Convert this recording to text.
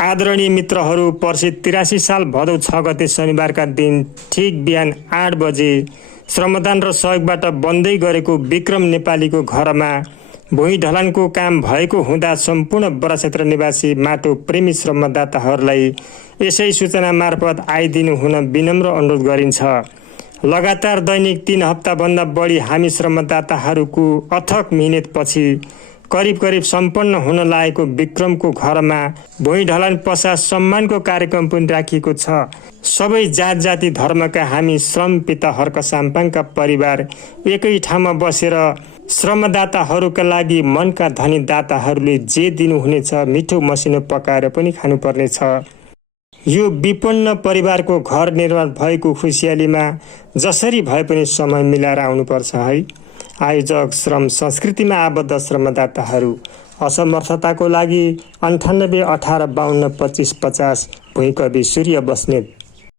आदरणीय मित्रहरू, पर्सि 83 साल भदौ 6 गते शनिबारका दिन ठिक बिहान 8 बजे श्रमदान र सहयोगबाट बन्दै गरेको विक्रम नेपालीको घरमा भुइँ ढलानको काम भएको हुँदा सम्पूर्ण बरा क्षेत्र निवासी माटो प्रेमी श्रमदाताहरूलाई यसै सूचना मार्फत आइदिनु हुन विनम्र अनुरोध गरिन्छ। लगातार दैनिक 3 हप्ताभन्दा बढी हामी श्रमदाताहरूको अथक मिहिनेतपछि करिब सम्पन्न हुन लागेको विक्रमको घरमा भुइँ ढलान पश्चात सम्मानको कार्यक्रम पनि राखिएको छ। सबै जात जाति धर्मका हामी श्रम पिता हर्क साम्पाङका परिवार एकै ठाउँमा बसेर श्रमदाताहरूका लागि मनका धनी दाताहरूले जे दिनुहुनेछ मिठो मसिनो पकाएर पनि खानुपर्नेछ। यो विपन्न परिवारको घर निर्माण भएको खुसियालीमा जसरी भए पनि समय मिलाएर आउनुपर्छ है। आयोजक श्रम संस्कृतिमा आबद्ध श्रमदाताहरू असमर्थताको लागि 98 18 52 25 50 भुइँकवि सूर्य बस्नेत।